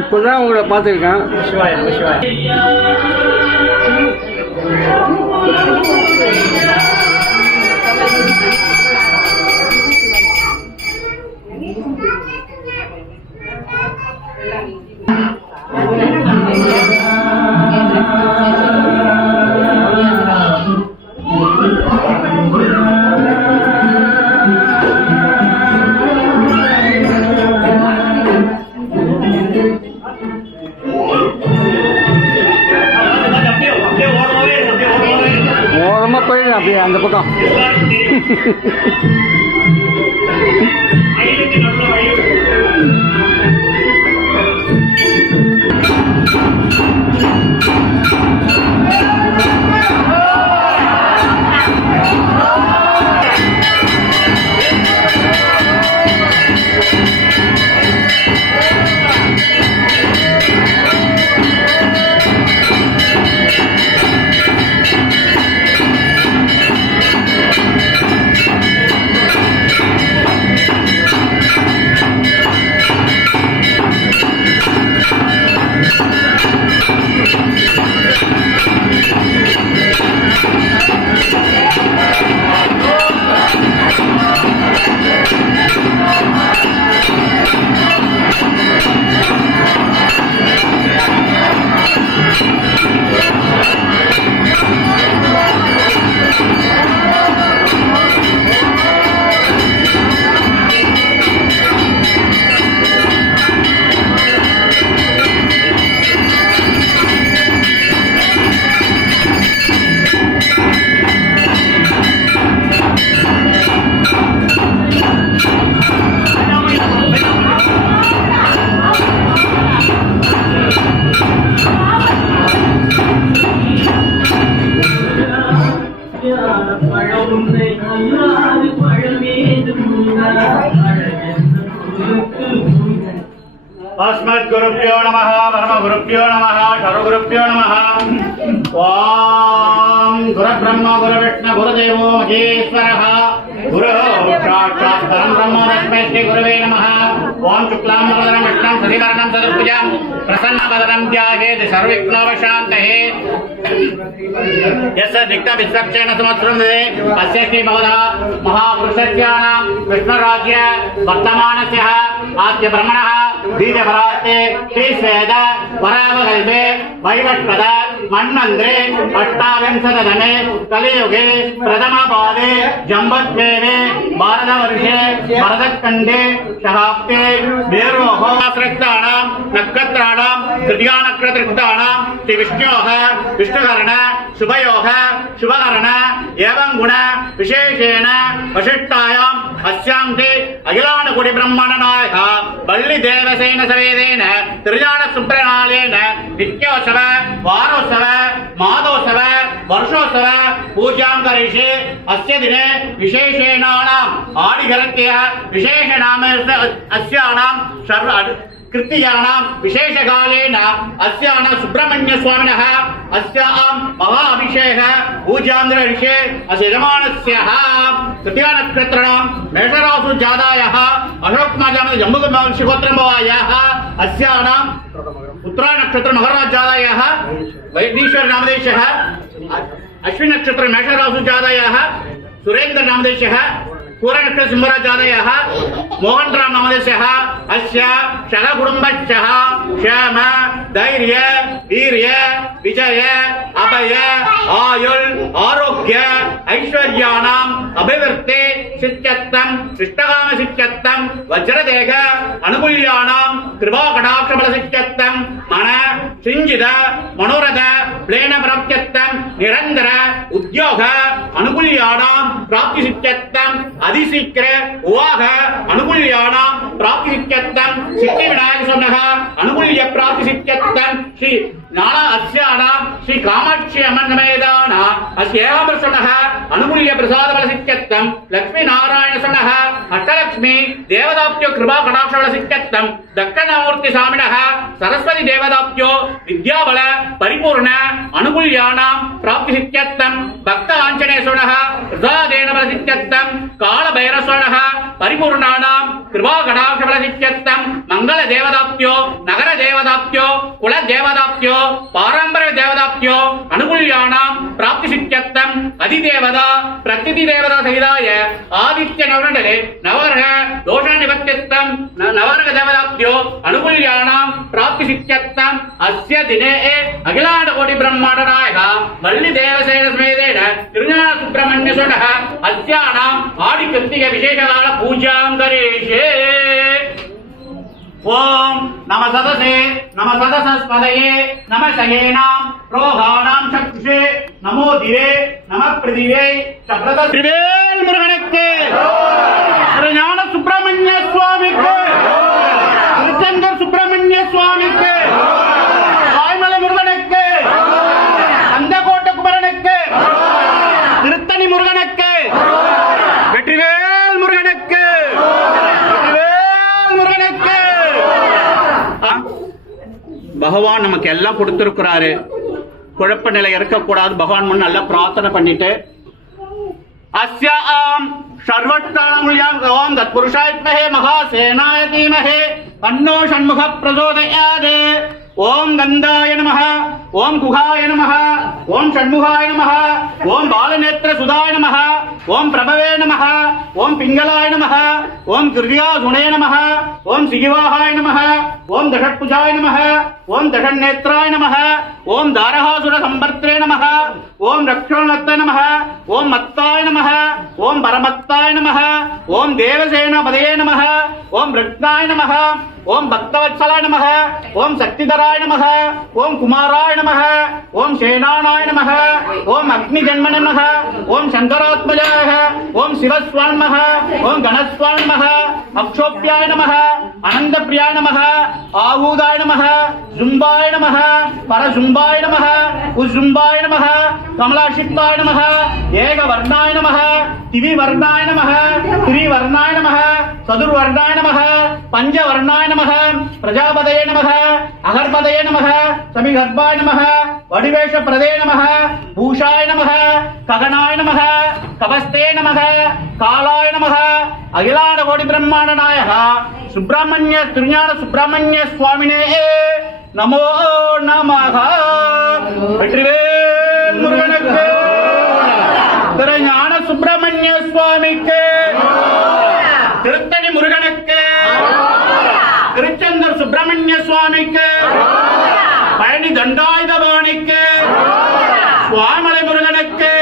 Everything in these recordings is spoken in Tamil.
இப்பதான் உங்களை பார்த்துருக்கேன். ஓரமா போயிடுறேன் அப்படியே அந்த பக்கம். अस्मद्गुरुभ्यो नमः परमगुरुभ्यो नमः सर्वगुरुभ्यो नमः। ओम गुरुब्रह्म गुरुविष्णु गुरुदेवो महेश्वरः गुरुः साक्षात् परं ब्रह्म तस्मै श्री गुरवे नमः। ओम शुक्लांबरधरं विष्णुं शशिवर्णं चतुर्भुजं प्रसन्नवदनं ध्यायेत् सर्वविघ्नोपशान्तये। यस्य दिक्तविचक्षेण समस्रुन्दते अस्य श्री भगवतः महापुरुषस्यानां विष्णुराज्य वर्तमानस्य आद्य ब्रह्मणः बीजभराते श्रीश्वेद वरावकल्पे वैवस्वत मन्वन्तरे अष्टाविंशततमे कलियुगे प्रथमपादे जम्बुद्वीपे भारतवर्षे भरतखण्डे शहाब्दे मेरोः सृष्टानां नक्षत्राणां तृतीयानक्षत्रयुक्तानां श्रीविष्णोः विष्णुकर्ण शुभयोः शुभकर्ण एवं गुण विशेषेण वशिष्ठायाम् अस्यां ते अखिलाण्डकोटि ब्रह्माण्डनायक बल्ली देवसेन सवेदेन त्रिजान सुप्रणालेन नित्योत्सव वारोत्सव मादोत्सव वर्षोत्सव पूजां करिष्ये। अस्य दिने विशेषेणानाम् आदिगरत्य विशेषनाम अस्यानां सर्व कृत्यानां विशेषकालेन अस्यानां सुब्रह्मण्य स्वामिनः अस्यां महाअभिषेकः पूजान्द्रऋषे अस्य यजमानस्यः तृतीया नक्षत्राणां मेषराशु जातायाः अशोकमाजां जम्बुगोत्रम्भवायाः अस्यानां उत्तरा नक्षत्र मकरराशि जातायाः वैद्येश्वर नामदेशः अश्विन नक्षत्र मेषराशु जातायाः सुरेन्द्र नामदेशः पूर्णनक्षत्र सिंहराज जातयः मोहन राम नामदेशः अस्य शगकुटुम्बस्य क्षेम धैर्य वीर्य विजय अभय आयुर् आरोग्य ऐश्वर्याणाम् अभिवृद्धि सिद्ध्यर्थं इष्टकाम सिद्ध्यर्थं वज्रदेह अनुकूल्यानां कृपाकटाक्षबल सिद्ध्यर्थं मन सिञ्जित मनोरथ प्लेन प्राप्त्यर्थं निरन्तर उद्योग அனுகுல்யானாம் பிராப்தி சித்தியத்தம் அதிசீக்கிர உவாக அனுகுல்யானாம் பிராப்தி சித்தியத்தம் சித்தி விநாயக சொன்னக அனுகுல்ய பிராப்தி சித்தியத்தம் ஸ்ரீ ஞான அஸ்யானாம் ஸ்ரீ காமாட்சி அமன்னமேதான அஸ்யேவ சொன்னக அனுகுல்ய பிரசாத பல சித்தியத்தம் லக்ஷ்மி நாராயண சொன்னக அஷ்டலக்ஷ்மி தேவதாப்தியோ கிருபா கடாட்ச பல சித்தியத்தம் தக்கணமூர்த்தி சாமினக சரஸ்வதி தேவதாப்தியோ வித்யாபல பரிபூர்ண அனுகுல்யானாம் பிராப்தி சித்தியத்தம் பக்த ஆஞ்சநேயசுனः ஹிருதயேனபலசித்யத்தம் காலபைரவசுனः பரிபூர்ணானாம் கிருபாகடாட்சபலசித்யத்தம் மங்கள தேவதாப்தியோ நகர தேவதாப்தியோ குல தேவதாப்தியோ பாரம்பரிய தேவதாப்தியோ அனுகுல்யானாம் பிராப்தி சித்யத்தம் அதிதேவதா பிரதிதி தேவதா சகிதாய ஆதித்ய நவரண்டே நவரக தோஷ நிவர்த்தித்தம் நவரக தேவதாப்தியோ அனுகுல்யானாம் பிராப்தி சித்யத்தம் அஸ்ய தினே அகிலாண்ட கோடி பிரம்மாண்ட நாயக வள்ளி தேவசேன ஸ்மேதேன திருஞான சுப்பிரமணிய சொன்னः அஸ்யானாம் ஆடி கிருத்திகை விசேஷகால பூஜாம் கரேஷே. ஓம் நம சதசே நம சதசஸ்பதயே நம சகேனாம் ரோஹானாம் சக்ஷே நமோ திவே நம பிருதிவே சப்ரத திரிவேல் முருகனுக்கு திருஞான சுப்பிரமணிய சுவாமிக்கு திருச்செந்தூர் சுப்பிரமணிய சுவாமிக்கு வாய்மலை முருகனுக்கு அந்தகோட்டை குமரனுக்கு திருத்தணி முருகனுக்கு வெற்றிவேல் முருகனுக்கு வெற்றிவேல் முருகனுக்கு. பகவான் நமக்கு எல்லாம் கொடுத்திருக்கிறாரு, குழப்ப நிலை இருக்கக்கூடாது. பகவான் முன் நல்லா பிரார்த்தனை பண்ணிட்டு அஸ்யாம் சர்வட்டாணமுல்யாம் ஓம் தத்புருஷாய வித்மஹே மகாசேனாய தீமஹே தன்னோ ஷண்முக பிரச்சோதயாத். ஓம் கந்தாய நமஹ ஓம் குஹாய நமஹ ஓம் ஷண்முகாய நமஹ ஓம் பாலநேத்திர சுதாய நமஹ ஓம் பிரபவே நமஹ ஓம் பிங்களாய நமஹ ஓம் கிருதியாசுனே நமஹ ஓம் சிகிவாஹாய நமஹ ஓம் தஷட்புஜாய நமஹ ஓம் தஷநேத்ராய நமஹ ஓம் தாரகாசுர சம்பர்த்ரே நமஹ ஓம் ரக்ஷணத்த நமஹ ஓம் மத்தாய நமஹ ஓம் பரமத்தாய நமஹ ஓம் தேவசேனாபதயே நமஹ ஓம் ரத்னாய நமஹ ஓம் பக்தவத்சலாய நமஹ ஓம் சக்திதராய நமஹ ஓம் குமாராய நமஹ ஓம் சேனானாய நமஹ ஓம் அக்னிஜன்மனே நமஹ ஓம் சங்கராத்மஜாய ஓம் சிவஸ்வாய நமஹ ஓம் கணஸ்வாய நமஹ அக்ஷோப்யாய நமஹ அனந்தப்ரியாய நமஹ ஆவூதாய நமஹ ஜும்பாய நமஹ பரஜும்பாய நமஹ உஜும்பாய நமஹ கமலாஷித்வாய நமஹ ஏகவர்ணாய நமஹ திவிவர்ணாய நமஹ திரிவர்ணாய நமஹ சதுர்வர்ணாய நமஹ பஞ்சவர்ணாய நமஹ பிரஜாபதயே நமஹ அகர்பதயே நமஹ சமிகர்பாய நமஹ வடிவேஷ பிரதே நமஹ பூஷாய நமஹ ககனாய நமஹ கவஸ்தே நமஹ காலாய நமஹ அகிலாண்ட கோடி பிரம்மாண்ட நாயக சுப்பிரமணிய திருஞான சுப்பிரமணிய சுவாமினே நமோ நமஹ. வெற்றிவேல் முருகனுக்கு திருஞான சுப்பிரமணிய சுவாமிக்கு திருத்தணி முருகனுக்கு திருச்செந்தூர் சுப்பிரமணிய சுவாமிக்கு பழனி தண்டாயுதபாணிக்கு சுவாமலை முருகனுக்கு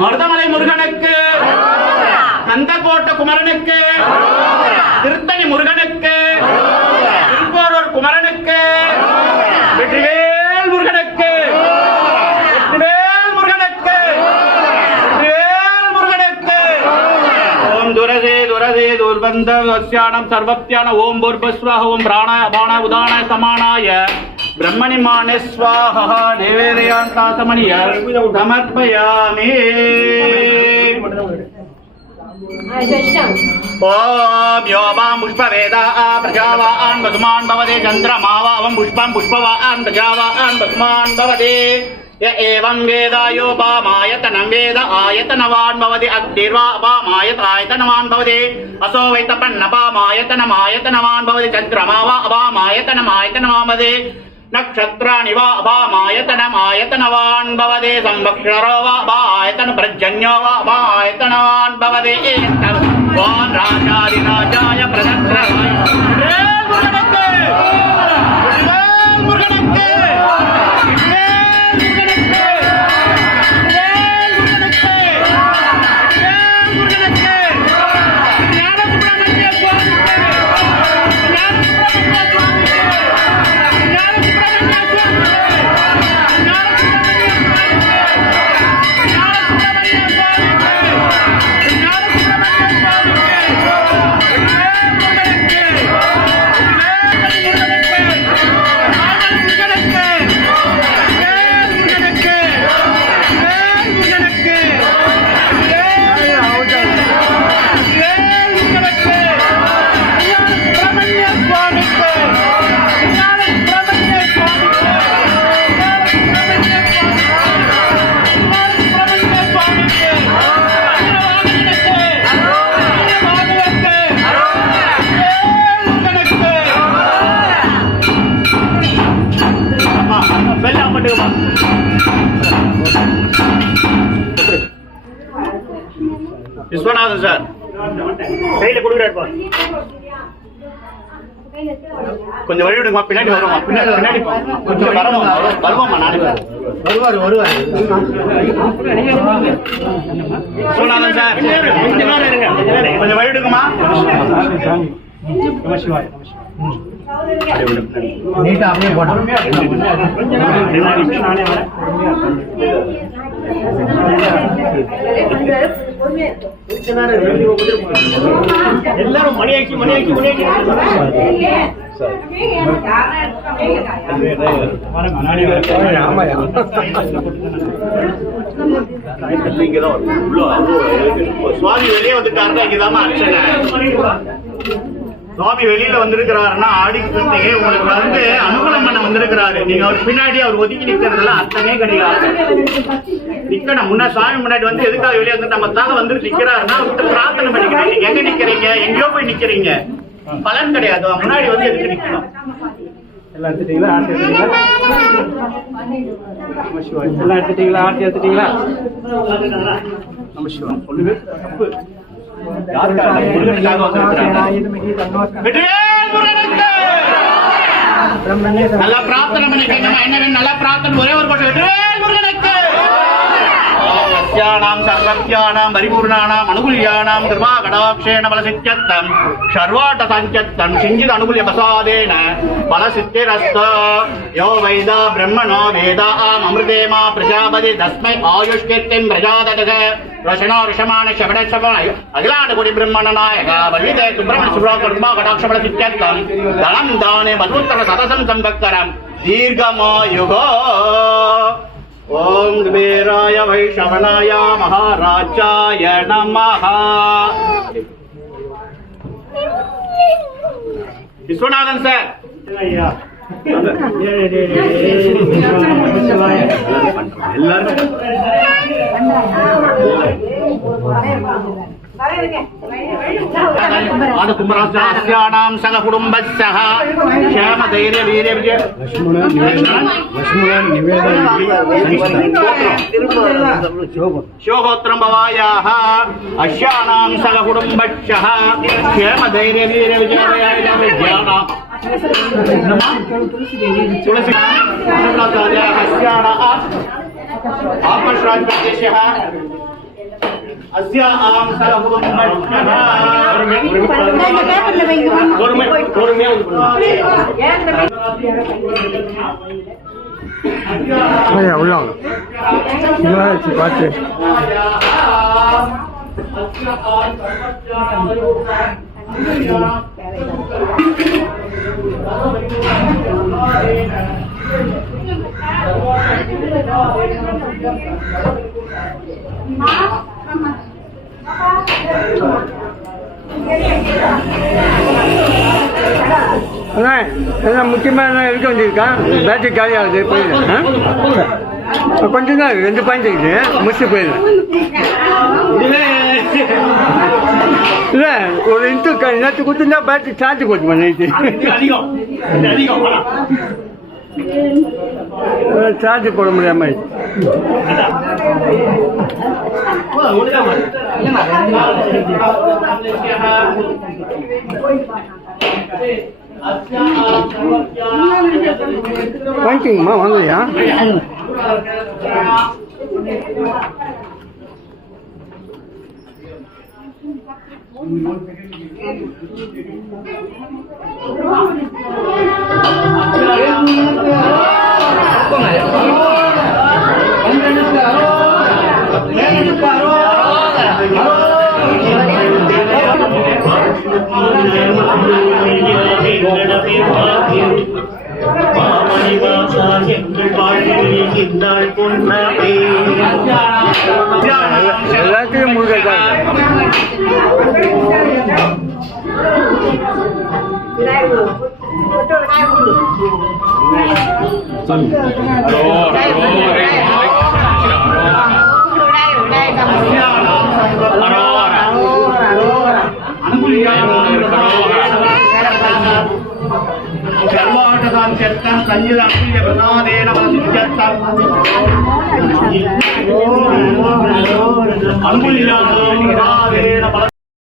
மருதமலை முருகனுக்கு நந்தகோட்டை குமரனுக்கு திருத்தணி முருகனுக்கு திருப்போரூர் குமரனுக்கு வெற்றிவேல் முருகனுக்கு வெற்றிவேல் முருகனுக்கு வெற்றிவேல் முருகனுக்கு. ஓம் துரதே துரதே துர்பந்த வஸ்யானம் சர்வப்யான ஓம் பூர்பஸ்வஹ ஓம் பிராணாய அபானாய உதானாய சமானாய பிரம்மணி மானே ஸ்வாஹா நைவேதயாந்தாசமணிய சமர்ப்பயாமி. ஓம் யோமாம் புஷ்பவேதா பிரஜாவான் பசுமான் பவதே சந்திரமாவாவம் புஷ்பம் புஷ்பவான் பிரஜாவான் பசுமான் பவதே ய ஏவம் வேத யோபாமாயதனம் வேத ஆயதனவான் பவதி அக்னிர்வாபாமாயதாயதனவான் பவதி அசோ வைத்தபன்னபாமாயதனமாயதனவான் பவதி சந்திரமாவா அபாமாயதனமாயதனவான் பவதி நக்ஷத்ராணி வா அபாமாயதனமாயதனவான் பவதி சம்பக்ஷரோ வா அபாயதன பிரஜன்யோ வா அபாயதனவான் பவதி வான் ராஜாதிராஜாய பிரதத்ராய முருகனுக்கு முருகனுக்கு விஸ்வநாதன் சார் கையில கொடுக்குறாருப்பா. கொஞ்சம் வழி விடுங்கம்மா, பின்னாடி வருவோம். பின்னாடி கொஞ்சம் வருவோம்மா. நானே வருவார். விஸ்வநாதன் சார் கொஞ்சம் வழி விடுங்கம்மா. நீட்டா அப்படியே போட்டோம். எல்லாரும் மணியாக்கி சுவாமி வெளியே வந்துட்டாருன்னா இங்கதான் அர்ச்சனை. சுவாமி வெளியில வந்திருக்கிறாருன்னா ஆடி கிருத்திகை உங்களுக்கு வந்து அனுகூலம் பண்ண வந்திருக்கிறாரு. நீங்க அவர் பின்னாடி அவர் ஒதுக்கி நிக்கிறதுலாம் அர்த்தமே கிடையாது. நிக்கணும் முன்ன சாமி முன்னாடி வந்து எதுக்காக வெளியே வந்து நமக்காக வந்து நிக்கிறாருன்னா அவர்கிட்ட பிரார்த்தனை பண்ணிக்கணும். நீங்க எங்க நிக்கிறீங்க, எங்கேயோ போய் நிக்கிறீங்க, பலன் கிடையாது. முன்னாடி வந்து எதுக்கு நிக்கணும்? எல்லாம் எடுத்துட்டீங்களா? ஆர்த்தி எடுத்துட்டீங்களா? நமசிவாய் சொல்லுவே தப்பு. யாருக்காக? முருகனுக்காக வந்திருக்கிறாங்க. நல்லா பிரார்த்தனை பண்ணிக்கங்க. என்ன நல்லா பிரார்த்தனை ஒரே ஒரு கோஷம் முருகனுக்கு. சர்வத்யானாம் பரிபூர்ணானாம் அனுகூல்யானாம் கிருபா கடாட்சேன பலசித்யத்தம் சர்வாட்ட சஞ்சத்தம் சிஞ்சித் அனுகூல்ய பிரசாதேன பலசித்திரஸ்த யோ வைதா பிரம்மணோ வேதாம் அமிர்தேமா பிரஜாபதி தஸ்மை ஆயுஷ்கீர்த்திம் பிரஜாததக ரசனோ ரிஷமான சபடசப அகிலாண்டகுடி பிரம்மண நாயக வல்லிதே சுப்பிரமணிய சுப்ரா கடாட்ச பலசித்யத்தம் தனம் தானே மதுத்தர சதசம் சம்பக்தரம் தீர்க்கமாயுகோ. ஓம் குபேராய வைஷவனாய மகாராஜாய நமஹ. விஸ்வநாதன் சார் கும்பராஜாஸ்யானாம் சக குடும்பஸ்ஸஹ க்ஷேம தைரிய வீரிய விஜய ஷோகோத்ரம் பவாயாஹ அஸ்யானாம் சக குடும்பஸ்ஸஹ க்ஷேம தைரிய வீரிய விஜய விஜயானா துளசி அஸ்யானா ஆபஸ்ராஜ்யேஷஹ அஸ்யா ஆம் சலகுடும்பஸ்ஸஹ பொறுமையா உள்ள பார்த்து எல்லாம் முக்கியமான இருக்க வந்திருக்கான். பேட்டரி காலி ஆகுது, போயிடுறேன். கொஞ்சம் தான் 2 பாயிண்ட் இருக்குது, முடிச்சு போயிடுறேன். இல்லை ஒரு இன்ட்டு நேற்று கொடுத்துருந்தா பேட்டரி சார்ஜ் போட்டுமா நைட்டு சார்ஜ் போட முடியாம வாங்கிக்கோங்கம்மா. வாங்கலையா? எல்லாத்தையும் முழுக்க சித்தம் சஞ்சித அங்குல்ய பிரசாதேன வசிஷ்யத்தம் அங்குல்யாதேன